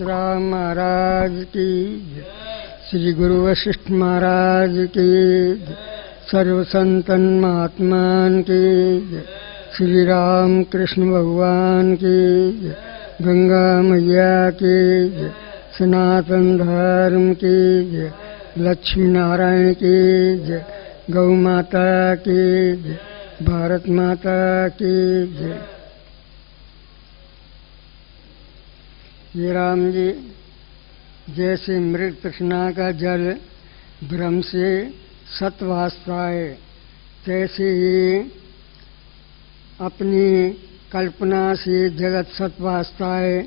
राम महाराज की, श्री गुरु वशिष्ठ महाराज की, सर्व संतन महात्मान की, श्री राम कृष्ण भगवान की, गंगा मैया की, सनातन धर्म की, लक्ष्मी नारायण की, गौ माता की, भारत माता की। ये राम जी, जैसे मृग तृष्णा का जल भ्रम से सत वास्ता है, तैसे ही अपनी कल्पना से जगत सत वास्ता है।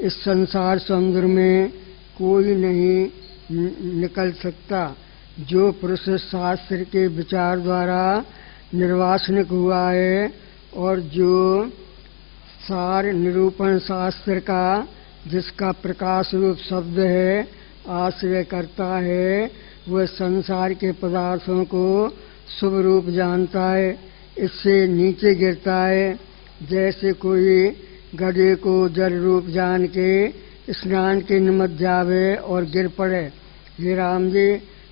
इस संसार समुद्र में कोई नहीं निकल सकता। जो पुरुष शास्त्र के विचार द्वारा निर्वासनिक हुआ है और जो सार निरूपण शास्त्र का, जिसका प्रकाश रूप शब्द है, आश्रय करता है, वह संसार के पदार्थों को शुभ रूप जानता है, इससे नीचे गिरता है। जैसे कोई गधे को जल रूप जान के स्नान के निमित्त जावे और गिर पड़े। हे राम जी,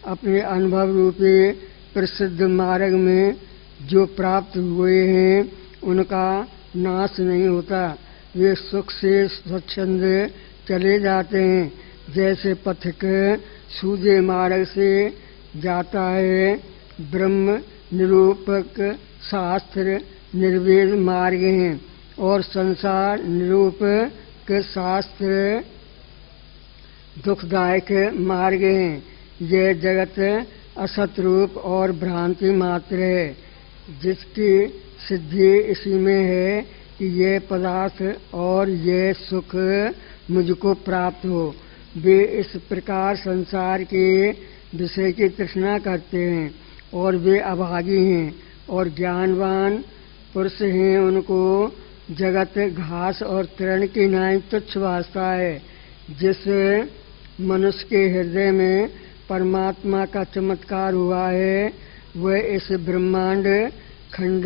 अपने अनुभव रूपी प्रसिद्ध मार्ग में जो प्राप्त हुए हैं उनका नाश नहीं होता, वे सुख से स्वच्छंद चले जाते हैं। जैसे पथिक सूझे मार्ग से जाता है, ब्रह्म निरूपक शास्त्र निर्वेद मार्ग हैं और संसार निरूपक शास्त्र दुखदायक मार्ग हैं। यह जगत असत रूप और भ्रांति मात्र है, जिसकी सिद्धि इसी में है कि यह पदार्थ और यह सुख मुझको प्राप्त हो। वे इस प्रकार संसार के विषय की तृष्णा करते हैं और वे अभागी हैं और ज्ञानवान पुरुष हैं, उनको जगत घास और तृण की नाई तुच्छ भासता है। जिस मनुष्य के हृदय में परमात्मा का चमत्कार हुआ है, वह इस ब्रह्मांड खंड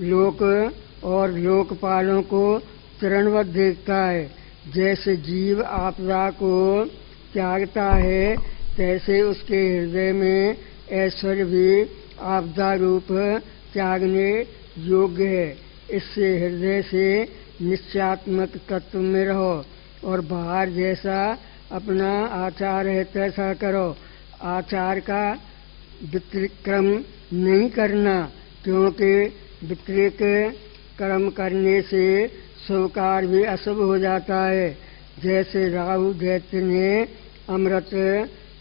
लोक और लोकपालों को तृणवत देखता है। जैसे जीव आपदा को त्यागता है, तैसे उसके हृदय में ऐश्वर्य भी आपदा रूप त्यागने योग्य है। इससे हृदय से निश्चयात्मक तत्व में रहो और बाहर जैसा अपना आचार है तैसा करो। आचार का वितिक्रम नहीं करना, क्योंकि वितरिक कर्म करने से शुभ कार्य भी अशुभ हो जाता है। जैसे राहु दैत्य ने अमृत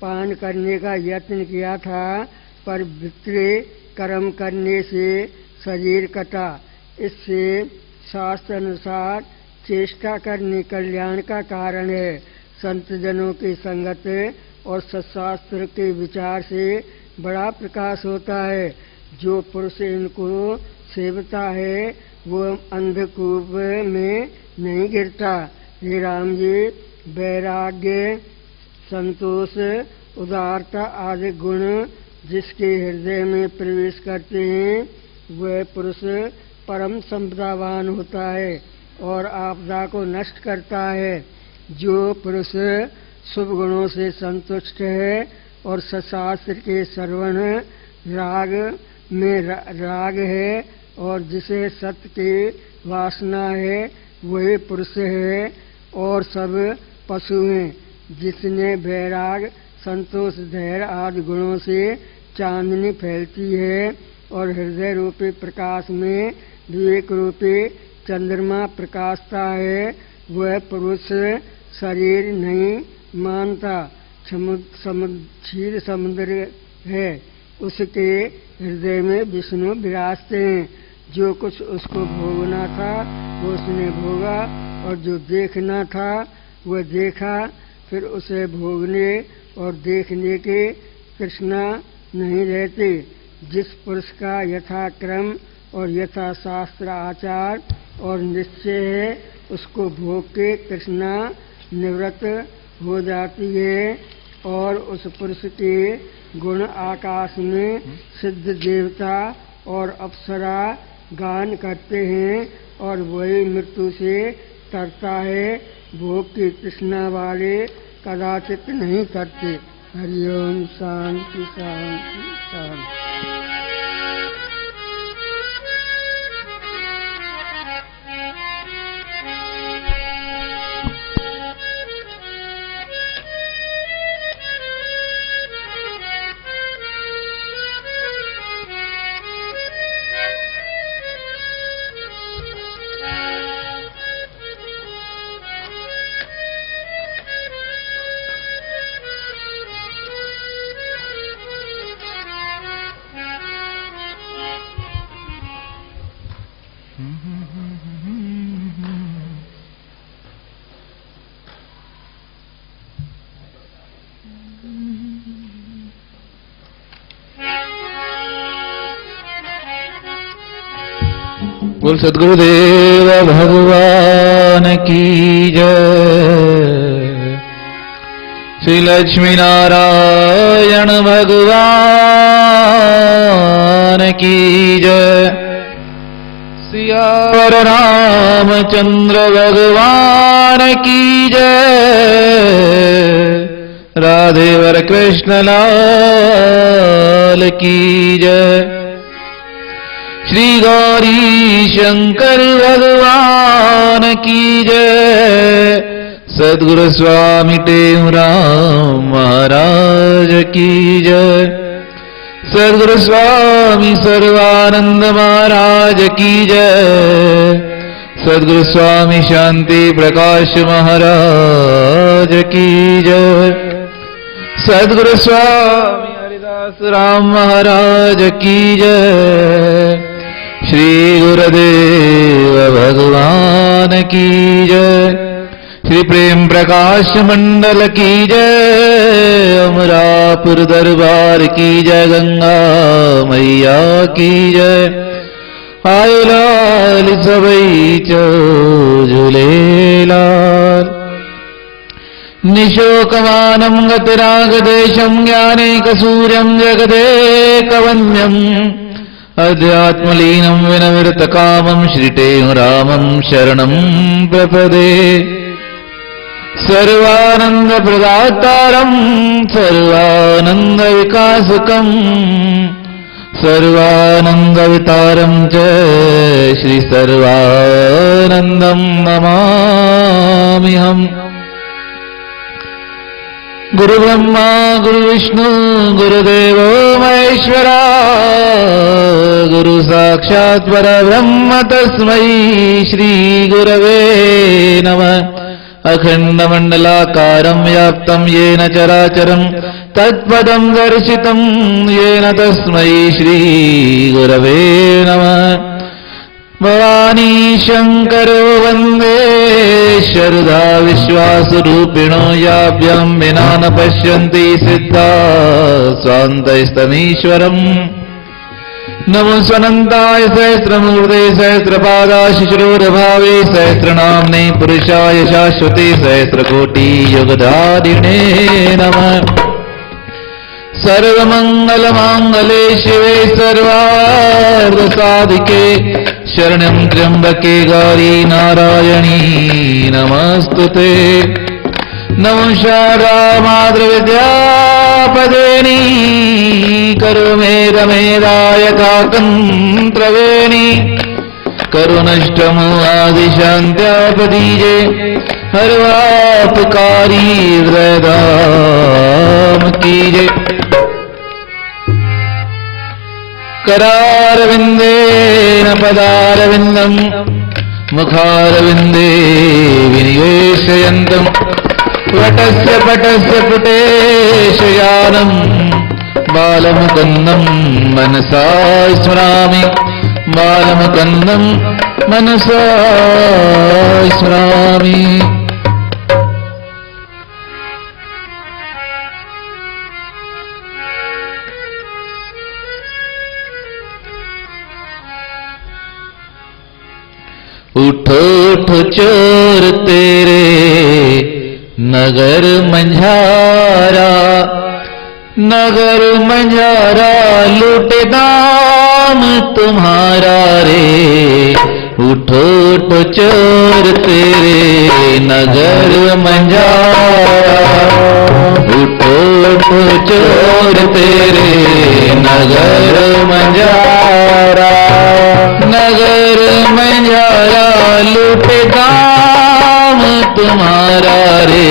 पान करने का यत्न किया था, पर वितरिक कर्म करने से शरीर कटा। इससे शास्त्र अनुसार चेष्टा करने कल्याण का कारण है। संत जनों की संगत और सत्शास्त्र के विचार से बड़ा प्रकाश होता है। जो पुरुष इनको सेवता है वो अंधकूप में नहीं गिरता। हे राम जी, वैराग्य, संतोष, उदारता आदि गुण जिसके हृदय में प्रवेश करते हैं वह पुरुष परम संपदावान होता है और आपदा को नष्ट करता है। जो पुरुष शुभ गुणों से संतुष्ट है और सशास्त्र के श्रवण राग में राग है और जिसे सत्य की वासना है वही पुरुष है और सब पशु हैं। जिसने वैराग, संतोष, धैर्य आदि गुणों से चांदनी फैलती है और हृदय रूपी प्रकाश में विवेक रूपी चंद्रमा प्रकाशता है, वह पुरुष शरीर नहीं मानता, क्षीर समुद्र है। उसके हृदय में विष्णु विराजते हैं। जो कुछ उसको भोगना था वो उसने भोगा और जो देखना था वह देखा। फिर उसे भोगने और देखने के तृष्णा नहीं रहती। जिस पुरुष का यथाक्रम और यथा शास्त्र आचार और निश्चय है उसको भोग के तृष्णा निवृत्त हो जाती है और उस पुरुष के गुण आकाश में सिद्ध देवता और अप्सरा गान करते हैं और वही मृत्यु से तरता है। भोग की तृष्णा वाले कदाचित नहीं करते। हरिओम। शांति शांति शांति। बोल सद्गुरुदेव भगवान की जय। श्री लक्ष्मी नारायण भगवान की जय। सियावर रामचंद्र भगवान की जय। राधेवर कृष्ण लाल की जय। श्री गौरी शंकर भगवान की जय। सद्गुरु स्वामी टेऊराम महाराज की जय। सद्गुरु स्वामी सर्वानंद महाराज की जय। सद्गुरु स्वामी शांति प्रकाश महाराज की जय। सद्गुरु स्वामी हरिदास राम महाराज की जय। श्री गुरुदेव भगवान की जय। श्री प्रेम प्रकाश मंडल की जय। अमरापुर दरबार की जय। गंगा मैया की जय। आय लाल सबई चो झूलेलाल। निशोकमानं गतिरागदेशं ज्ञानैकसूर्यं जगदेकवन्द्यम् अध्यात्मलीनं विनविरतकामं श्रीटेऊरामं शरणं प्रपदे। सर्वानन्दप्रदातारं सर्वानन्दविकासकं सर्वानन्दवितारं च श्रीसर्वानन्दं नमाम्यहम्। गुरुब्रह्मा गुरुविष्णु गुरुदेवो महेश्वरा गुरुसाक्षात् परब्रह्म तस्मै श्रीगुरवे नमः। अखण्डमण्डलाकारं व्याप्तं येन चराचरं तत्पदं दर्शितं येन तस्मै श्रीगुरवे नमः। भवानी शङ्करो वन्दे शरदा विश्वासरूपिणो याभ्यां विना न पश्यन्ति सिद्धा स्वान्तस्तमीश्वरम्। नमो स्वनन्ताय सहस्रमूर्ते सहस्रपादाशिशिरोरभावे सहस्रनाम्ने पुरुषाय शाश्वते सहस्रकोटियुगधारिणे नमः। सर्वमङ्गलमाङ्गले शिवे सर्वार्थसाधिके शरणं त्र्यम्बके गौरी नारायणी नमस्तुते। नमो शारदा मातृविद्यापदेनी करो मे रमेदायकाकन्त्रवेणी करुणष्टमो आदिशान्त्यापदीजे हरवापकारी हृदयधाम कीजे। करारविन्देन पदारविन्दं मुखारविन्दे विनिवेशयन्तम् वटस्य पटस्य पुटेशयानं बालमुकुन्दं मनसा स्मरामि बालमुकुन्दं मनसा स्मरामि। उठो उठो चोर तेरे नगर मंझारा नगर मंझारा लूटे दाम तुम्हारा रे। उठो उठो चोर तेरे नगर मंझारा उठो उठो चोर तेरे नगर मंझारा नगर मंझारा लूटे दाम तुम्हारा रे।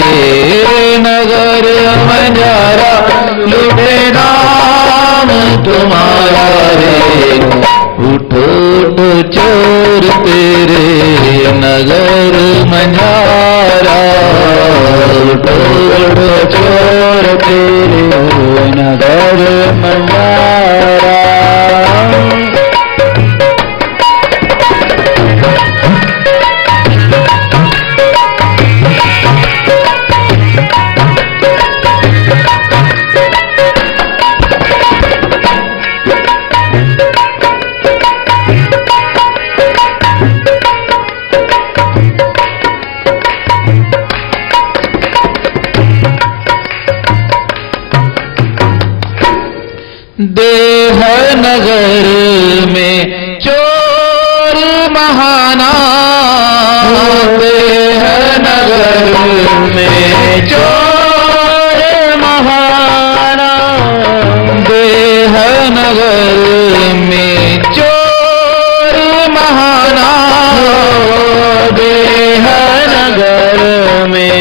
नगर मंझारा लूटे दाम तुम्हारा रे। उठो उठो चोर तेरे नगर मंझारा उठो उठो चोर तेरे नगर मंझारा। देह नगर में चोर महाना देह नगर में चोर महाना देह नगर में चोर महाना देह नगर में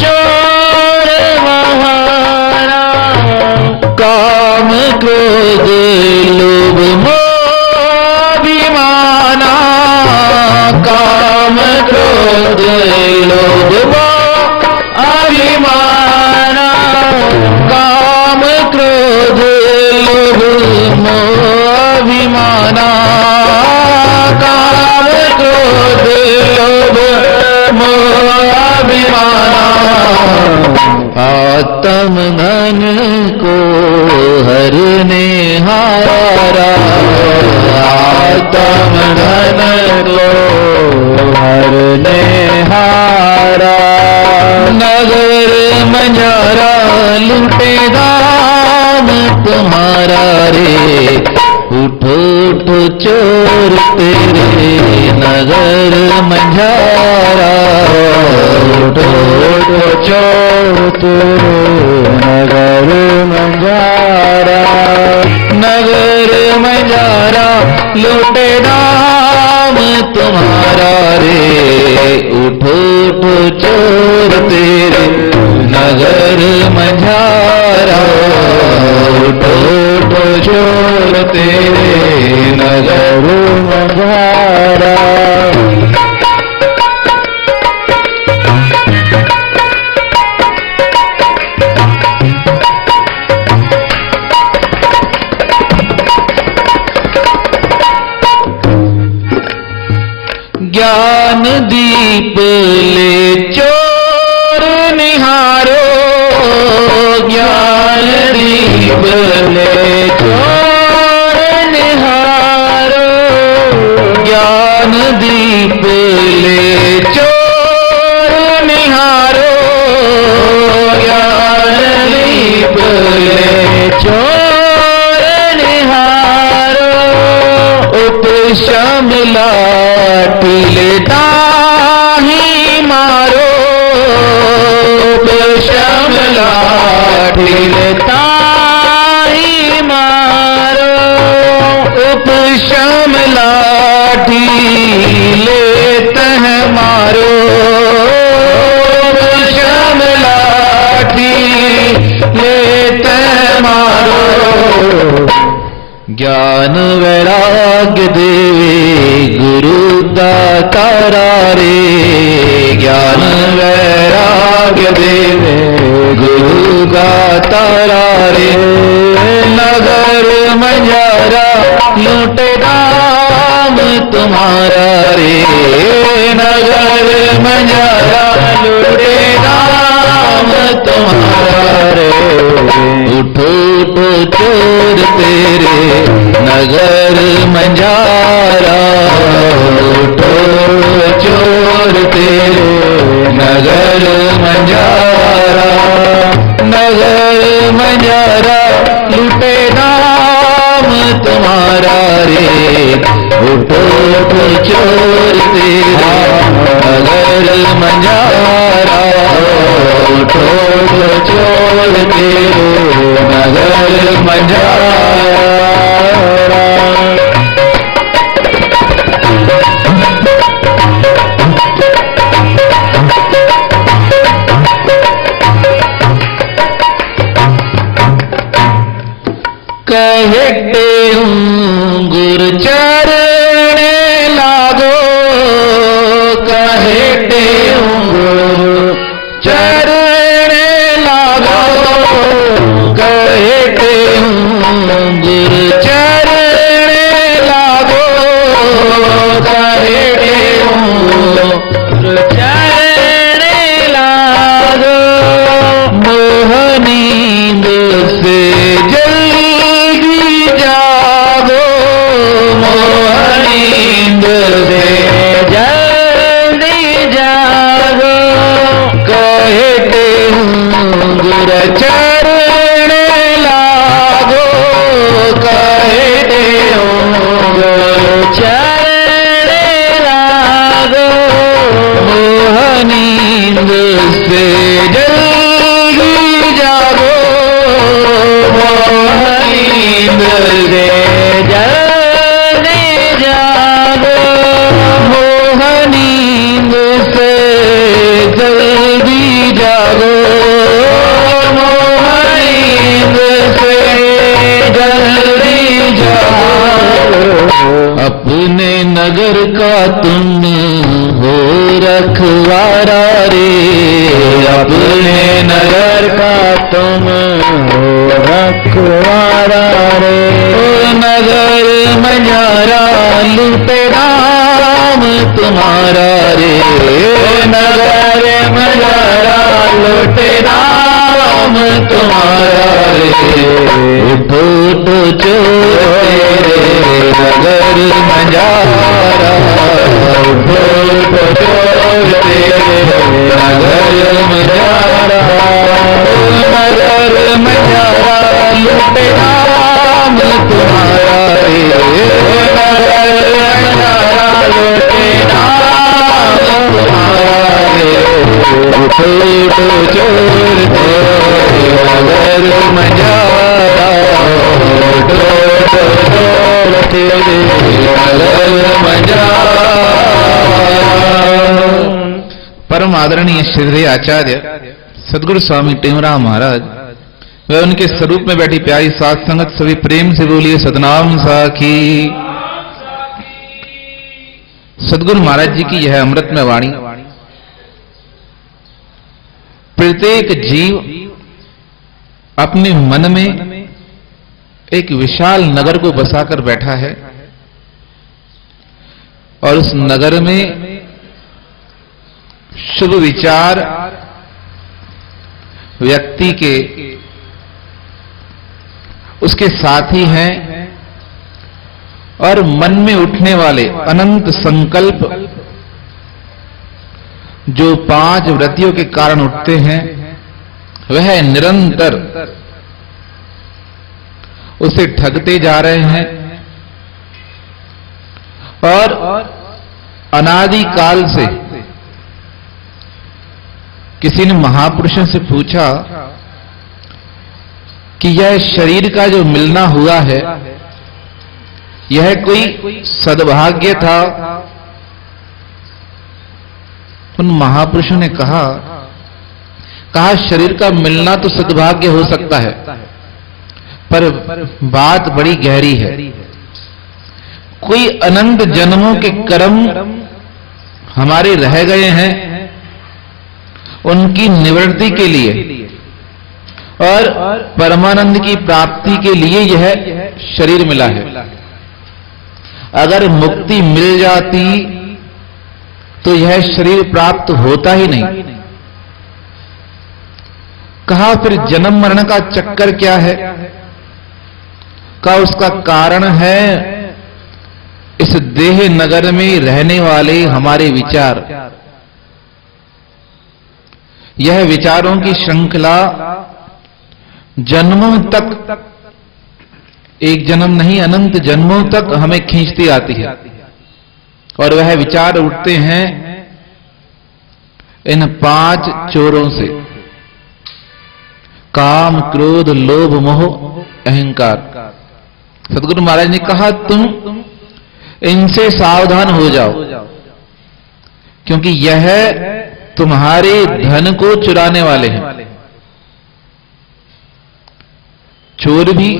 चोर महाना। काम क्रोध लोभ मोहाभिमाना काम क्रोध लोभ मोहाभिमाना काम क्रोध लोभ मोहाभिमाना काम क्रोध लोभ मोहाभिमाना। आत्म धन को हरने हारा आत्म धन को हरने हारा। नगर मंझारा लूटे दाम तुम्हारा रे। उठो उठो चोर तेरे नगर मंझारा उठो उठो चोर तेरे नगर मंझारा नगर ज्ञान दीप ले चोर निहारो, ज्ञान दीप ले चोर निहारो, ज्ञान दीप ले चोर निहारो, ज्ञान दीप ले चोर निहारो। उपशम लाठी लेता ही मारो, उपशम लाठी लेता ही मारो, उपशम लाठी लेते हैं मारो, उपशम लाठी लेते हैं मारो। ज्ञान वैराग्य देवे गुरु दातारा रे, ज्ञान वैराग्य देवे गुरु दातारा रे। नगर मझारा लूटे नाम तुम्हारा रे, नगर मझारा लूटे नाम तुम्हारा रे। उठो उठो चोर तेरे नगर मंझारा, उठो चोर तेरे नगर मंझारा, नगर मंझारा लूटे नाम तुम्हारा रे। उठो उठो चोर तेरे नगर मंझारा, उठो उठो चोर तेरे नगर मंझारा। कहते गुर चरण लागो, कहते गुर चरण लागो, कहते गुर चरण लागो, कहते गुर चरण लागो। मोह नींद से जल्दी जागो, मोह नींद से जल्दी जागो। कहते गुर चरण लागो, कहते गुर चरण लागो। मोह नींद से जल्दी जागो, मोह नींद से जल्दी जागो। मोह नींद से जल्दी जागो, मोह नींद से जल्दी जागो। अपने नगर का तुम हो रखवारा रे, अपने नगर का तुम हो रखवारा रे। नगर मझारा लूटे नाम तुम्हारा रे, नगर मझारा लूटे नाम तुम्हारा रे। उठो उठो चोर तेरे नगर मझारा, उठो उठो चोर तेरे नगर मझारा, नगर मझारा लूटे नाम तुम्हारा रे, नगर मझारा लूटे नाम तुम्हारा रे। उठो उठो चोर तेरे नगर मझारा, उठो उठो चोर तेरे नगर मझारा। परम आदरणीय श्री आचार्य सद्गुरु स्वामी टेमराम महाराज व उनके स्वरूप में बैठी प्यारी साथ संगत सभी प्रेम से बोलिए सतनाम साखी। सद्गुरु महाराज जी की यह अमृतमय वाणी प्रत्येक जीव अपने मन में एक विशाल नगर को बसाकर बैठा है और उस नगर में शुभ विचार व्यक्ति के उसके साथी हैं और मन में उठने वाले अनंत संकल्प जो 5 वृत्तियों के कारण उठते हैं वह निरंतर उसे ठगते जा रहे हैं और अनादि काल से किसी ने महापुरुषों से पूछा कि यह शरीर का जो मिलना हुआ है यह कोई सद्भाग्य था। उन महापुरुषों ने कहा शरीर का मिलना तो सद्भाग्य हो सकता है, पर बात बड़ी गहरी है। कोई अनंत जन्मों के कर्म हमारे रह गए हैं, उनकी निवृत्ति के लिए और परमानंद की प्राप्ति के लिए यह शरीर मिला है। अगर मुक्ति मिल जाती तो यह शरीर प्राप्त होता ही नहीं। कहा फिर जन्म मरण का चक्कर क्या है? का उसका कारण है इस देह नगर में रहने वाले हमारे विचार। यह विचारों की श्रृंखला जन्मों तक, एक जन्म नहीं अनंत जन्मों तक हमें खींचती आती है और वह विचार उठते हैं इन 5 चोरों से, काम, क्रोध, लोभ, मोह, अहंकार। सद्गुरु महाराज ने कहा तुम इनसे सावधान हो जाओ, क्योंकि यह तुम्हारे धन को चुराने वाले हैं। चोर भी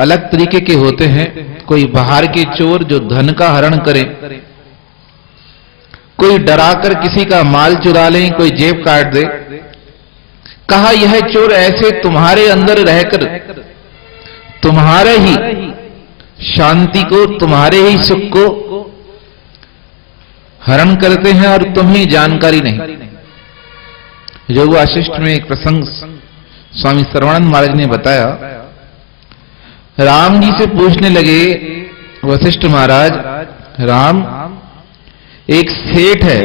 अलग तरीके के होते हैं। कोई बाहर के चोर जो धन का हरण करे, कोई डराकर किसी का माल चुरा ले, कोई जेब काट दे। कहा यह चोर ऐसे तुम्हारे अंदर रहकर तुम्हारे ही शांति को, तुम्हारे ही सुख को हरण करते हैं और तुम्हें जानकारी नहीं। योग वासिष्ठ में एक प्रसंग स्वामी सर्वानंद महाराज ने बताया। राम जी से पूछने लगे वशिष्ठ महाराज, राम, एक सेठ है,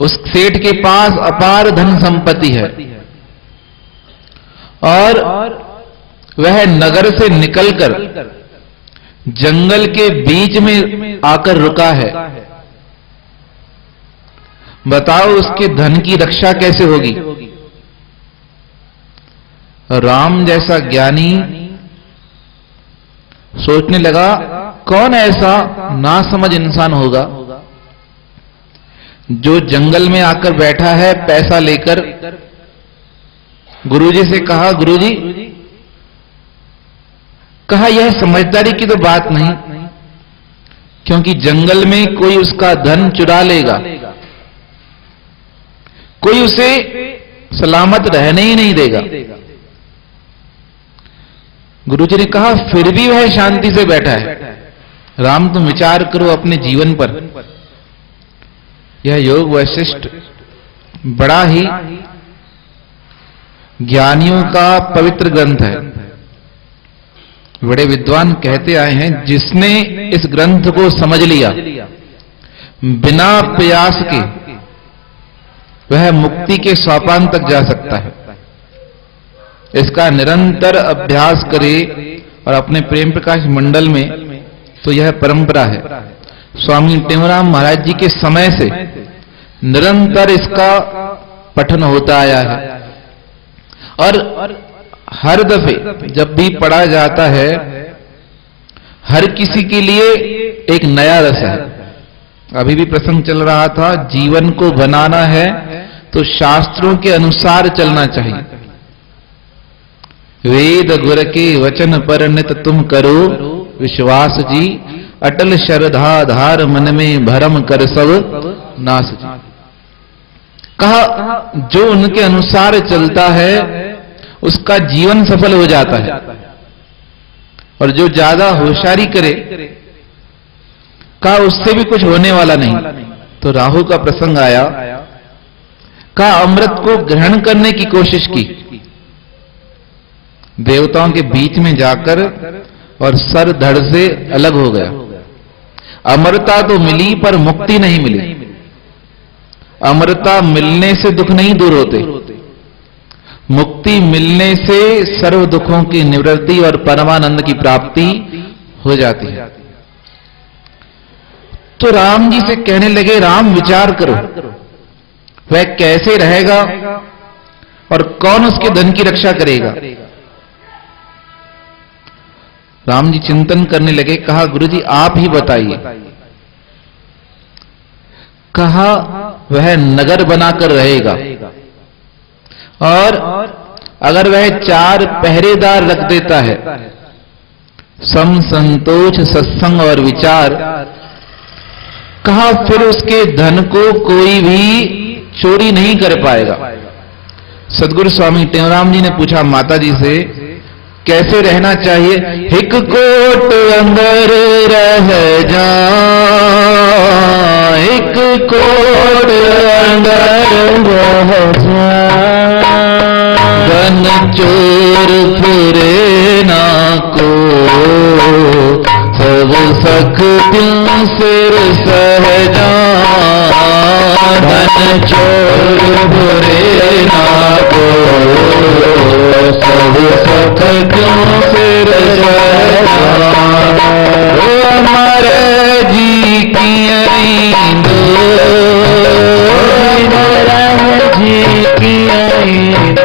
उस सेठ के पास अपार धन संपत्ति है और वह नगर से निकलकर जंगल के बीच में आकर रुका है। बताओ उसके धन की रक्षा कैसे होगी? राम जैसा ज्ञानी सोचने लगा, कौन ऐसा नासमझ इंसान होगा जो जंगल में आकर बैठा है पैसा लेकर। गुरुजी से कहा, गुरुजी, कहा यह समझदारी की तो बात नहीं, क्योंकि जंगल में कोई उसका धन चुरा लेगा, कोई उसे सलामत रहने ही नहीं देगा। गुरुजी ने कहा फिर भी वह शांति से बैठा है। राम, तुम विचार करो अपने जीवन पर। यह योग वशिष्ठ बड़ा ही ज्ञानियों का पवित्र ग्रंथ है। बड़े विद्वान कहते आए हैं, जिसने इस ग्रंथ को समझ लिया बिना प्रयास के वह मुक्ति के सोपान तक जा सकता है। इसका निरंतर अभ्यास करे और अपने प्रेम प्रकाश मंडल में तो यह परंपरा है। स्वामी टेमराम महाराज जी के समय से निरंतर इसका पठन होता आया है और हर दफे जब भी पढ़ा जाता है हर किसी के लिए एक नया रस है। अभी भी प्रसंग चल रहा था, जीवन को बनाना है तो शास्त्रों के अनुसार चलना चाहिए। वेद गुर के वचन पर नित तुम करो विश्वास जी, अटल श्रद्धा धार मन में भरम कर सब नाश जी। कहा जो उनके अनुसार चलता है उसका जीवन सफल हो जाता है, और जो ज्यादा होशियारी करे कहा उससे भी कुछ होने वाला नहीं। तो राहु का प्रसंग आया का अमृत को ग्रहण करने की कोशिश की, देवताओं के बीच में जाकर और सर धड़ से अलग हो गया। अमरता तो मिली पर मुक्ति नहीं मिली। अमरता मिलने से दुख नहीं दूर होते, मुक्ति मिलने से सर्व दुखों की निवृत्ति और परमानंद की प्राप्ति हो जाती है। तो राम जी से कहने लगे, राम विचार करो, वह कैसे रहेगा और कौन उसके धन की रक्षा करेगा। राम जी चिंतन करने लगे, कहा गुरुजी आप ही बताइए। कहा वह नगर बनाकर रहेगा और अगर वह 4 पहरेदार रख देता है, सम संतोष सत्संग और विचार, कहा फिर उसके धन को कोई भी चोरी नहीं कर पाएगा। सदगुरु स्वामी टेवराम जी ने पूछा माता जी से, कैसे रहना चाहिए। हिक कोट अंदर रह जा, एक कोट अंदर रह जा, धन चोर फिरे ना को, सब शक्तियों सिर सहजा, धन चोर फिरे ना को, सब शक्तियों सिर सहजा, हमारे जी की नींद, जी की नींद,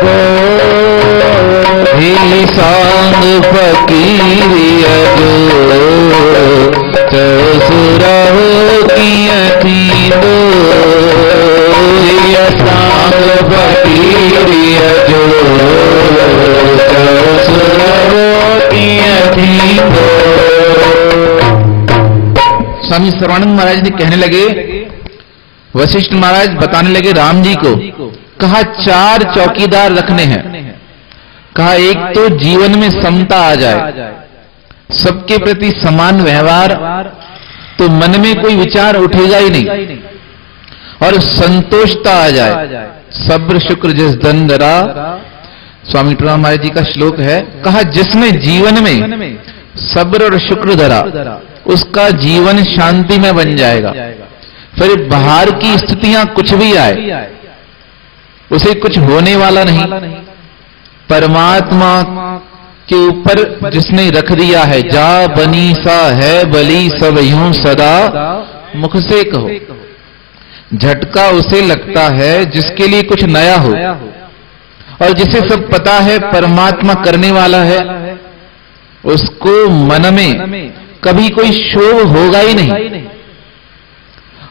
ही सांग फकीर अजो, सुरहो की थी दो, सांग फकीर अजो, सुरहो की थी दो। स्वामी सर्वानंद महाराज जी कहने लगे, वशिष्ठ महाराज बताने लगे राम जी को, कहा 4 चौकीदार रखने हैं। कहा एक तो जीवन में समता आ जाए, सबके प्रति समान व्यवहार, तो मन में कोई विचार उठेगा ही नहीं, और संतोषता आ जाए, सब्र शुक्र जिस धन धरा। स्वामी टेवराम महाराज जी का श्लोक है। कहा जिसने जीवन में सब्र और शुक्र धरा, उसका जीवन शांति में बन जाएगा। फिर बाहर की स्थितियां कुछ भी आए, उसे कुछ होने वाला नहीं। परमात्मा के ऊपर जिसने रख दिया है, जा बनी सा है बली सब यूं सदा मुख से कहो। झटका उसे लगता है जिसके लिए कुछ नया हो, और जिसे सब पता है परमात्मा करने वाला है, उसको मन में कभी कोई शोभ होगा ही नहीं।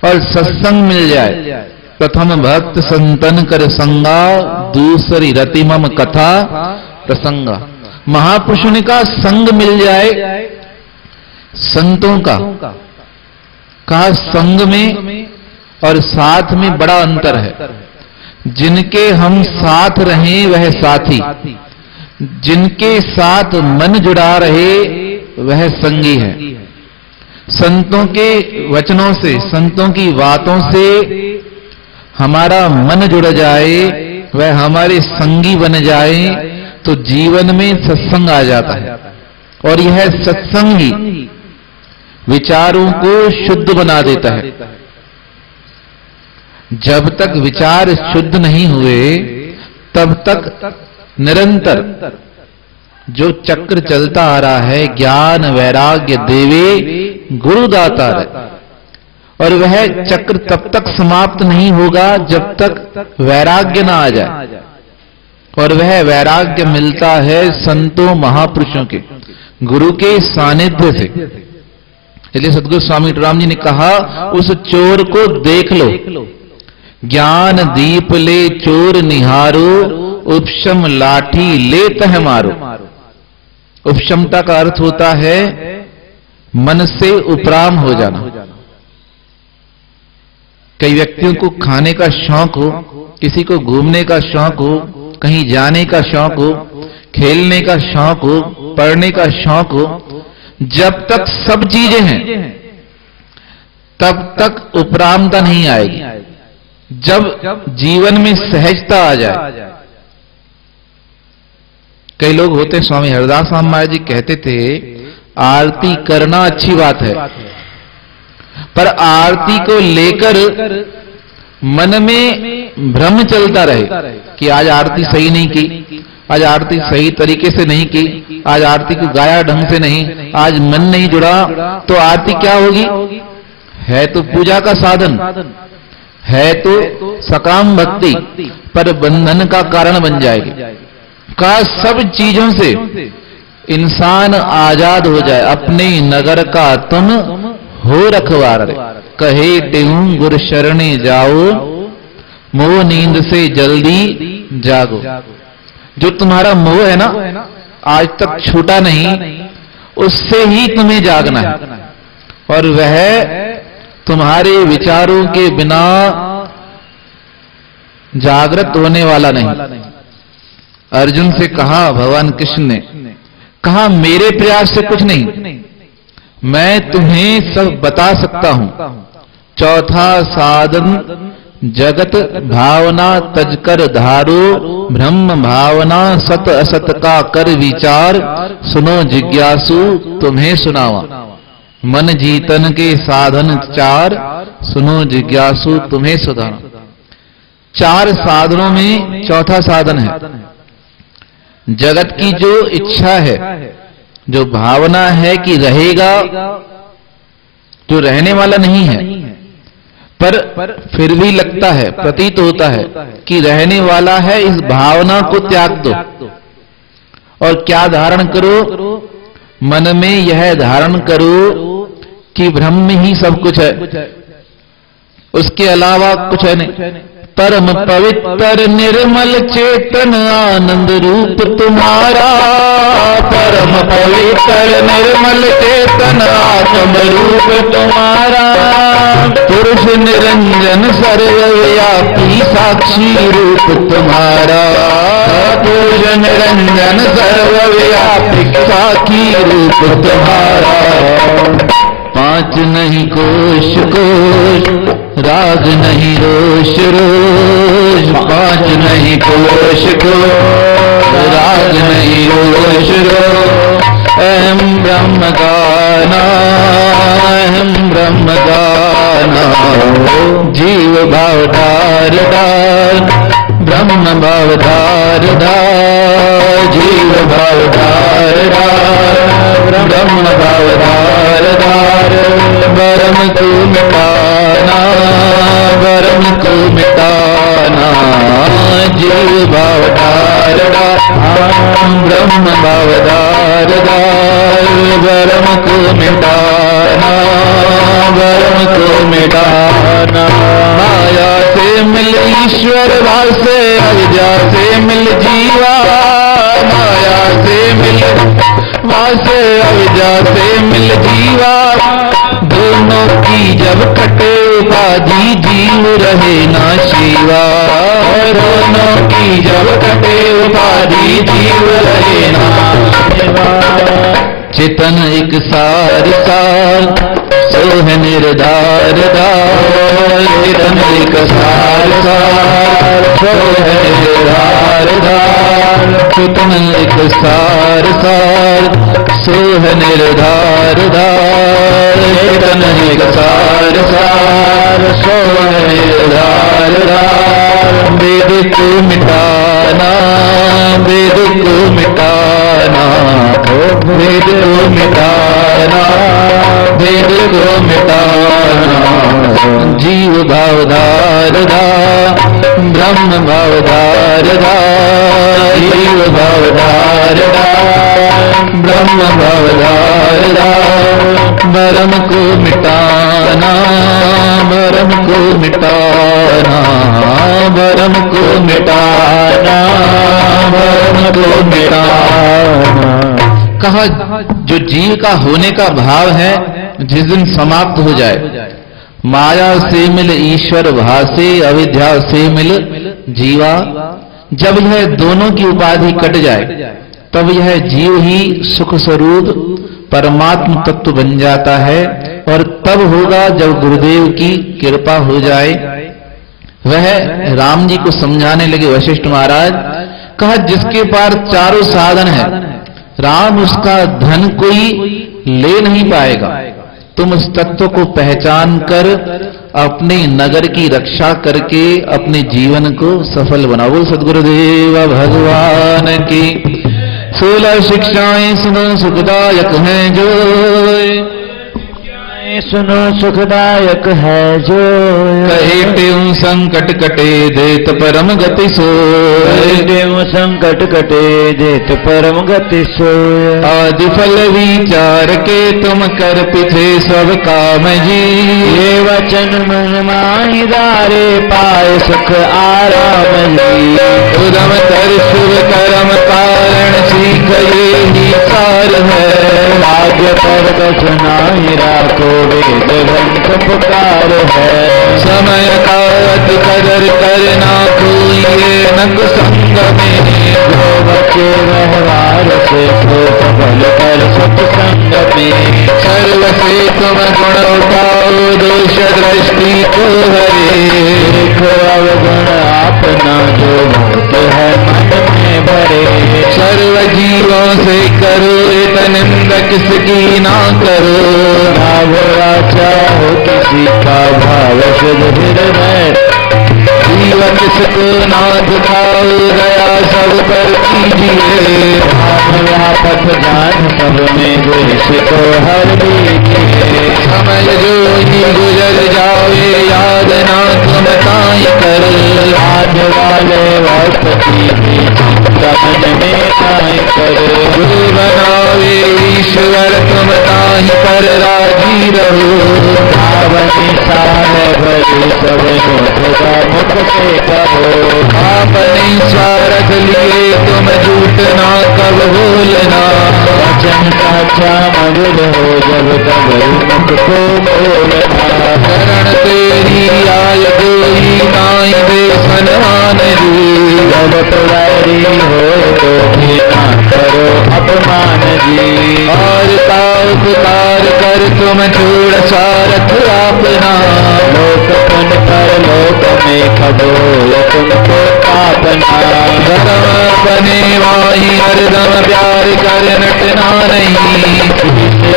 और सत्संग मिल जाए, प्रथम भक्त संतन कर संगा, दूसरी रति मम कथा प्रसंगा। महापुरुषों ने कहा संग मिल जाए संतों का। कहा संग में और साथ में बड़ा अंतर है। जिनके हम साथ रहें वह साथी, जिनके साथ मन जुड़ा रहे वह संगी है। संतों के वचनों से, संतों की बातों से हमारा मन जुड़ जाए, वह हमारे संगी बन जाए, तो जीवन में सत्संग आ जाता है। और यह सत्संग ही विचारों को शुद्ध बना देता है। जब तक विचार शुद्ध नहीं हुए, तब तक निरंतर जो चक्र चलता आ रहा है, ज्ञान वैराग्य देवे गुरुदाता है, और वह चक्र तब तक समाप्त नहीं होगा जब तक वैराग्य ना आ जाए। और वह वैराग्य मिलता है संतों महापुरुषों के, गुरु के सानिध्य से। इसलिए सदगुरु स्वामी टेवराम जी ने कहा, उस चोर को देख लो, ज्ञान दीप ले चोर निहारो, उपशम लाठी ले तह मारो। उपशमता का अर्थ होता है मन से उपराम हो जाना। कई व्यक्तियों को खाने का शौक हो, किसी को घूमने का शौक हो, कहीं जाने का शौक हो, खेलने का शौक हो, पढ़ने का शौक हो। जब तक सब चीजें हैं तब तक उपरामता नहीं आएगी। जब जीवन में सहजता आ जाए। कई लोग होते, स्वामी हरदास स्वामी महाराज जी कहते थे, आरती करना अच्छी बात है, पर आरती को लेकर मन में भ्रम चलता रहे कि आज आरती सही नहीं की, आज आरती सही तरीके से नहीं की, आज आरती को गाया ढंग से नहीं, आज मन नहीं जुड़ा, तो आरती क्या होगी? है तो पूजा का साधन, है तो सकाम भक्ति, पर बंधन का कारण बन जाएगी। का सब चीजों से इंसान आजाद हो जाए। अपने नगर का तुम हो रखवार, कहे टेहूं गुरु शरणे जाओ, मोह नींद से जल्दी जागो। जो तुम्हारा मोह है ना, आज तक छूटा नहीं, उससे ही तुम्हें जागना है, और वह तुम्हारे विचारों के बिना जागृत होने वाला नहीं। अर्जुन से कहा भगवान कृष्ण ने, कहा मेरे प्रयास से कुछ नहीं, मैं तुम्हें सब बता सकता हूं। चौथा साधन जगत भावना तजकर धारो, ब्रह्म भावना सत असत का कर विचार, सुनो जिज्ञासु तुम्हें सुनावा। मन जीतन के साधन चार, सुनो जिज्ञासु तुम्हें सुधारा। चार साधनों में चौथा साधन है जगत की जो इच्छा है, जो भावना है कि रहेगा, जो रहने वाला नहीं है, पर फिर भी लगता है, प्रतीत होता है कि रहने वाला है, इस भावना को त्याग दो और क्या धारण करो? मन में यह धारण करो कि ब्रह्म ही सब कुछ है, उसके अलावा कुछ है नहीं। परम पवित्र निर्मल चेतन आनंद रूप तुम्हारा, परम पवित्र निर्मल चेतन आनंद रूप तुम्हारा, पुरुष निरंजन सर्वव्यापी साक्षी रूप तुम्हारा, पुरुष निरंजन सर्वव्यापी साक्षी रूप तुम्हारा। पांच नहीं कोश कोश, राग नहीं रोष रोष, पांच नहीं कोश कोश, राग नहीं रोष रोष। अहम ब्रह्म गाना, अहम ब्रह्म गाना, जीव भाव धार धार, ब्रह्म भाव धार धार, जीव भाव धार धार, ब्रह्म भाव धार धार। वरम को मिटाना, वरम को मिटाना, जीव भाव धार धार, ब्रह्म भाव धार धार। वरम को मिटाना, वरम को मिटाना। माया से मिल ईश्वर, वासे अविद्या से मिल जीवा, माया से मिल वासे अविद्या से मिल जीवा। दोनों की जब कटे उपाधि, जीव रहे ना शिवा। दोनों की जब कटे उपाधि, जीव रहे ना शिवा। चेतन एक सार सार, सोह निर्धार धार, चेतन एक सार सार, सोह निर्धार धार। चेतन एक सार सार, सोह निर्धार धार, चेतन एक सार सार, सोह निर्धार धार। वेद को मिटाना, वेद को मिटाना, वेद को मिटाना, वेद को मिटाना। जीव भाव धार धार, ब्रह्म भाव धार धार, जीव भाव धार धार, ब्रह्म भाव धार धार। भरम को मिटाना, भरम को मिटाना, भरम को मिटाना, भरम को मिटाना। कहा जो जीव का होने का भाव है, जिस दिन समाप्त हो जाए, माया से मिल ईश्वर भासे, अविद्या से मिल जीवा। जब यह दोनों की उपाधि कट जाए, तब यह जीव ही सुख स्वरूप परमात्म तत्व बन जाता है। और तब होगा जब गुरुदेव की कृपा हो जाए, वह राम जी को समझाने लगे वशिष्ठ महाराज। कहा जिसके पास चारों साधन है राम उसका धन कोई ले नहीं पाएगा। तुम उस तत्व को पहचान कर अपने नगर की रक्षा करके अपने जीवन को सफल बनाओ। सद्गुरुदेव भगवान की 16 शिक्षाएं सुनो सुखदायक हैं जो, सुनो सुखदायक है जो, कहे त्यों संकट कटे देत परम गति सो, देव संकट कटे देत परम गति सो। आदि फल विचार के तुम कर पीछे सब काम जी, ये वचन मन माहि धारे पाए सुख आराम जी। उदम कर शुभ कर्म कारण सीख ये ही सार है, भाग्य पर कछनाहि राखो वेद ग्रंथ पुकार है। समय का अति कदर करना कोई नक संग में, जो बच्चे व्यवहार से तो सफल कर सत्संग में। सर्व से तुम गुण उठाओ दोष दृष्टि को हरे, देखो अवगुण अपना जो बहुत है मन में भरे। सर्व जीवों से करो इत निंद किसकी ना करो, भाव चाहो किसी का भाव शुद्ध हृदय। जीव किसको ना दुखाओ दया सब पर कीजिए, पथ जान सब में द्वेष को हर दीजिए। समय जो ही गुजर जावे याद ना तुम ताई कर, आज वाले वक्त की मन में ताई कर। गुरु बनावे ईश्वर तुम ताई पर राजी रहो, पावनी सारे भरी सब खुदा मुख से कहो। अपने स्वार्थ लिए तुम झूठ ना कब बोलना, वचन साचा मधुर हो जब तब मुख को बोलना। शरण तेरी आय कोई नाई दे सन्मान जी, जब तुलरी हो तो भी ना करो अपमान जी। और का उपकार कर तुम छोड़ सारथ अपना, लोक पुन पर लोक में खबो तुमको पापना। धर्म बने माही हरदम प्यार कर नटना नहीं,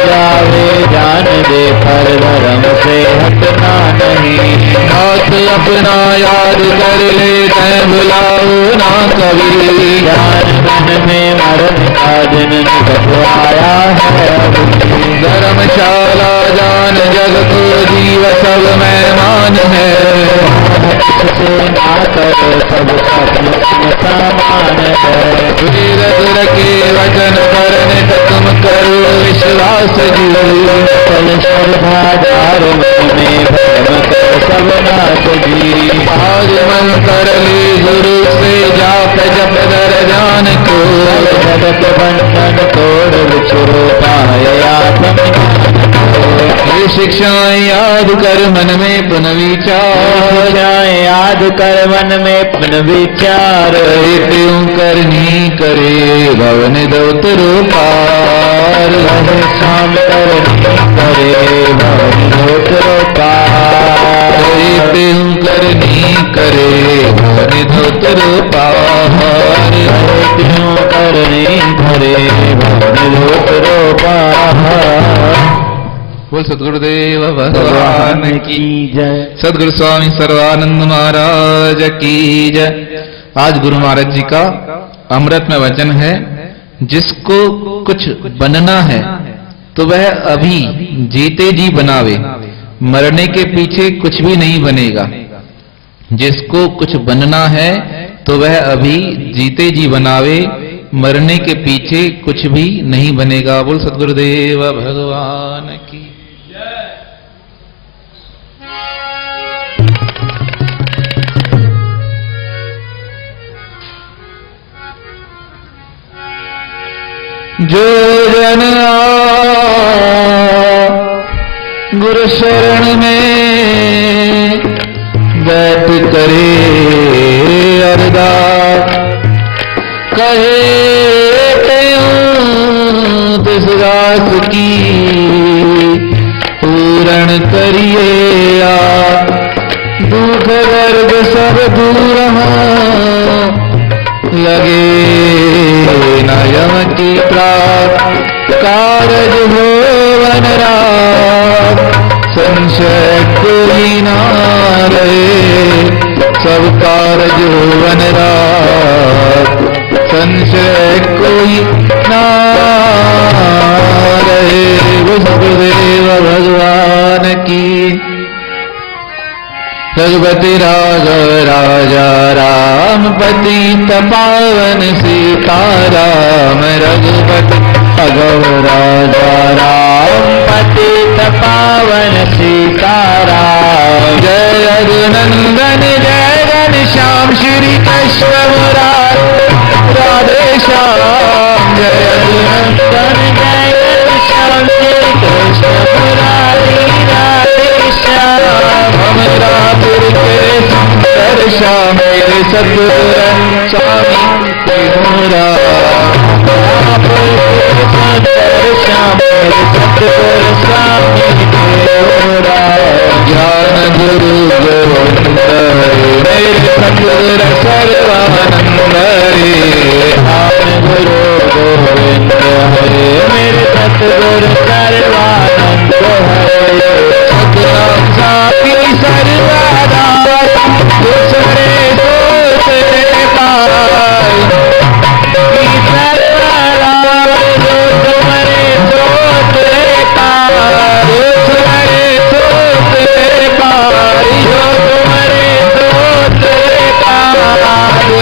जावे जान दे पर धर्म से हटना नहीं। हाथ अपना याद कर ले तय बुलाओ ना कभी, जान मन में मरण का दिन निकट आया है। धर्मशाला जान जग को जीव सब मेहमान है, से ना करो सब अपने सामान है। वेद गुर के वचन पर नित तुम करो विश्वास जी, चल श्रद्धाधार में भ्रम कर सब नाथ जी। आज मन कर ले गुरु से जाप जप दर जान को, जगत बंधन तोड़ विछुरो पाए आत्मज्ञान को। ये शिक्षाएं याद कर मन में पुनः विचार, याद कर मन में पुनः विचार। त्यों करनी करे भवन दौतरो पार, शाम करनी करे भवन दौतरो पार। त्यों करनी करे भवन दौतरो पार, त्यों करनी करे भवन दौतरो पार। बोल सद्गुरुदेव भगवान की जय। सद्गुरु स्वामी सर्वानंद महाराज की जय। आज गुरु महाराज जी का अमृत में वचन है, जिसको कुछ बनना है तो वह अभी जीते जी बनावे, मरने के पीछे कुछ भी नहीं बनेगा। जिसको कुछ बनना है तो वह अभी जीते जी बनावे, मरने के पीछे कुछ भी नहीं बनेगा। बोल सद्गुरुदेव भगवान की। जो जन गुरु शरण में बैठ करे अरदास, कहे तिस दास की पूर्ण करिए आ, दुख दर्द सा सब दूर हो, लगे न यम की त्रास, कारज हो वन रात, संशय कोई ना रहे, सब कारज हो वन रात, संशय कोई ना रहे। वसुदेव भगवान की। रघुपति राघव राजा राम, पतित पावन सीताराम। रघुपति राघव राजा राम, पतित पावन सीताराम। जय रघुनंदन जय घनश्याम, श्री कृष्ण मुरारी राधे श्याम। जय रघुनंदन जय घनश्याम, श्री कृष्ण मुरारी राधे श्याम। हम रापुर के सुंदर श्याम, मेरे सतगुर स्वामी त्रिपुरा। सुंदर श्याम मेरे सतगुर स्वामी त्रिपुरा। ज्ञान गुरु गोविंद मेरे सतगुर सर्वानंद रे। ज्ञान गुरु गोविंद हरे, मेरे सतगुर सर्वानंद हरे। सतनाम साखी सर्वाधार, दूसरे सोचते पाए। सर्वराम जो तुम्हारे सोचते पार, दूसरे सोचते पाए, जो तुम्हारे सोचते पार।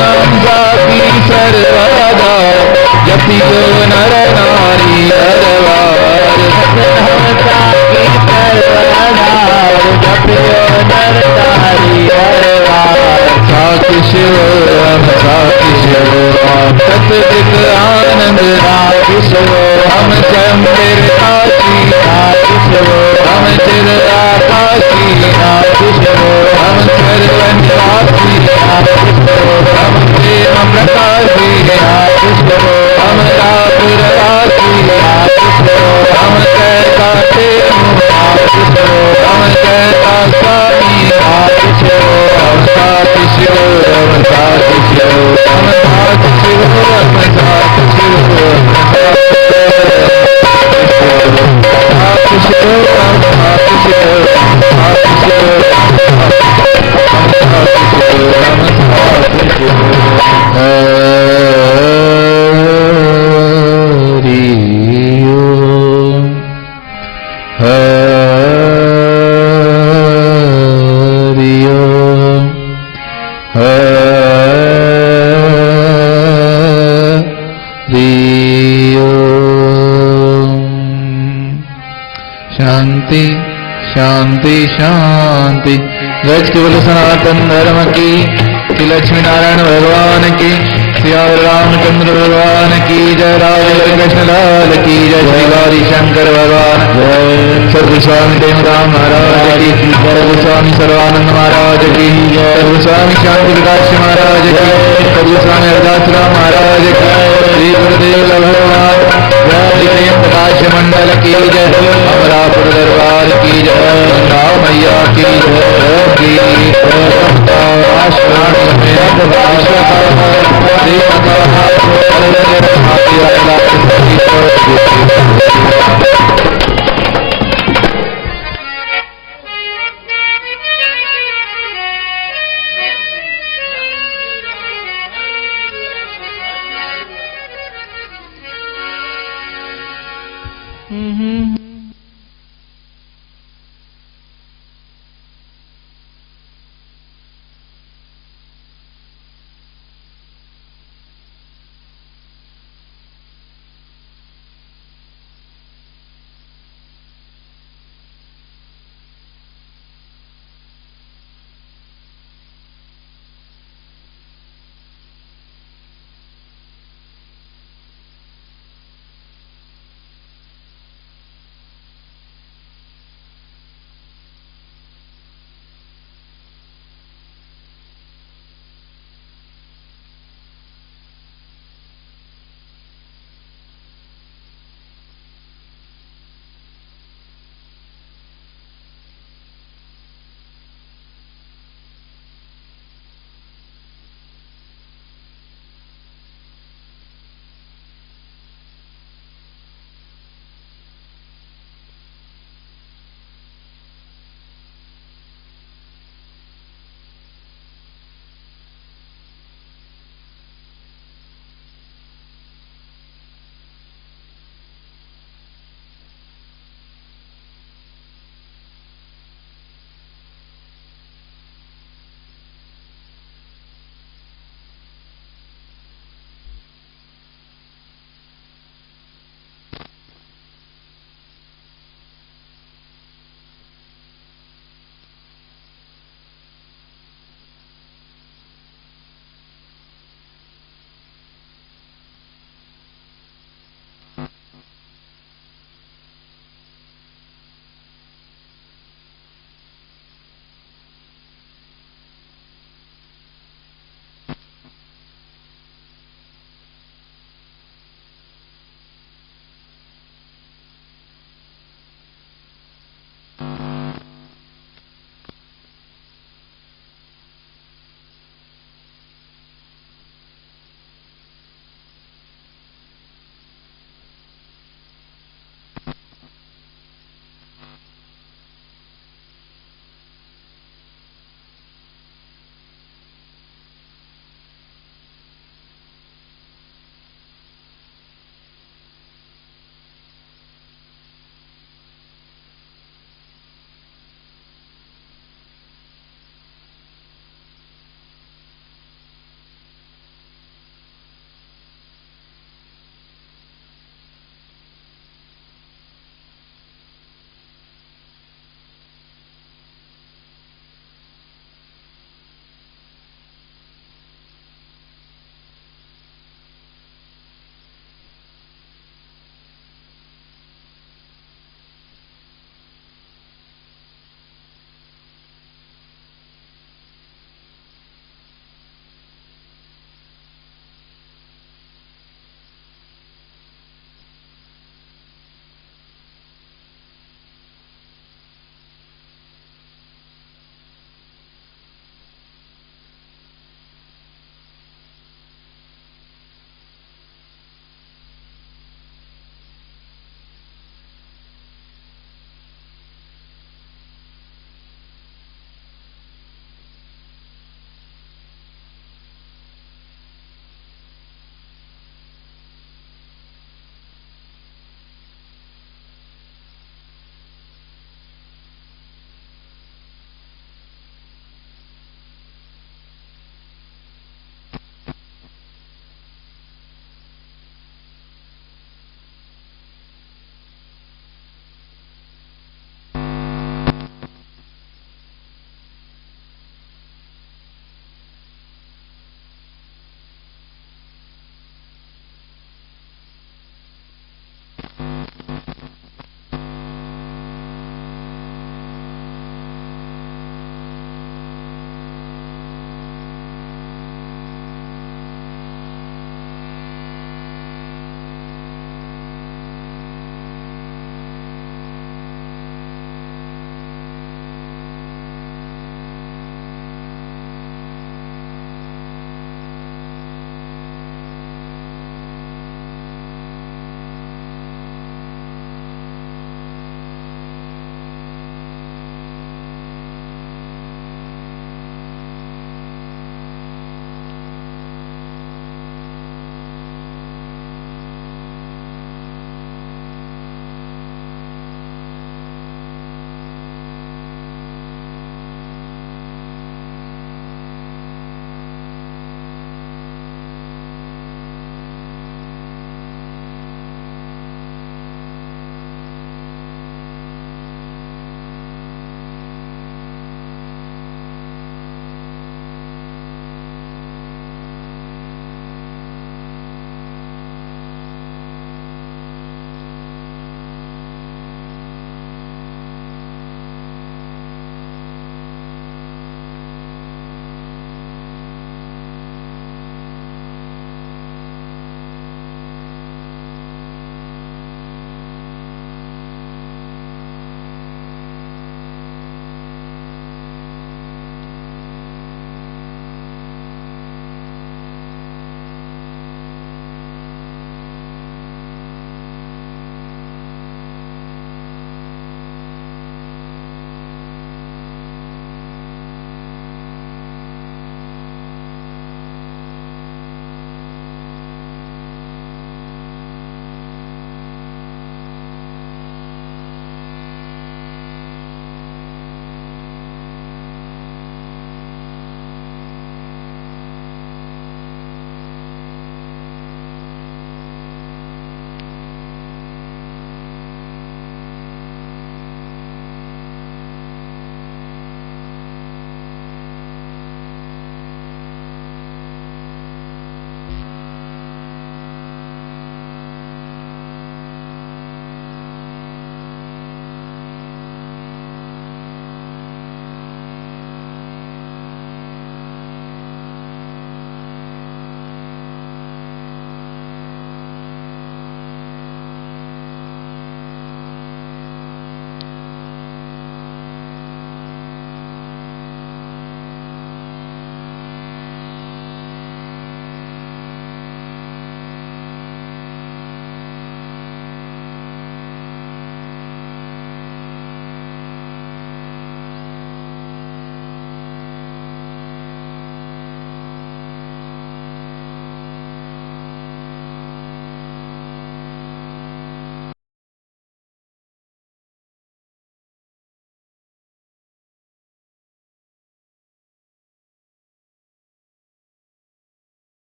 नाम साखी सर्वाधार, जपि को नर नारी अरवार। की सर्वराम जपियो नर नारी हरवार। साखी शिव राम, साखी शिव राम, सतदिक आनंद साखी शिव हम चंद्र काशी, साखी शिव हम चिर आकाशी, साखी शिव हम सर्वनिवासी, साखी शिव हम प्रेम प्रकाशी, साखी शिव हम रापुरवासी, हम कहता साखी शिव हम कहता स्वामी, साखी शिव हम साखी शिव, हम साखी शिव, हम साखी शिव, हम साखी शिव, साखी शिव, हम साखी शिव, साखी शिव, हम साखी शिव, हम साखी शिव। हरि ओम, हरि ओम, हरि ओम। शांति शांति शांति। गज केवल सनातन धर्म की, श्री लक्ष्मी नारायण भगवान की, श्री रामचंद्र भगवान की जय। राधे कृष्ण लाल की जय। श्री गौरी शंकर भगवान जय। सर्वस्वामी देवराम महाराज की, सर्वस्वामी सर्वानंद महाराज की, सर्वस्वामी शांति प्रकाश महाराज की, सर्वस्वामी हरदास राम महाराज की, श्री गुरुदेव भगवान श्री प्रेम प्रकाश मंडल की जय। अमरापुर दरबार की जय। गंगा मैया की जय।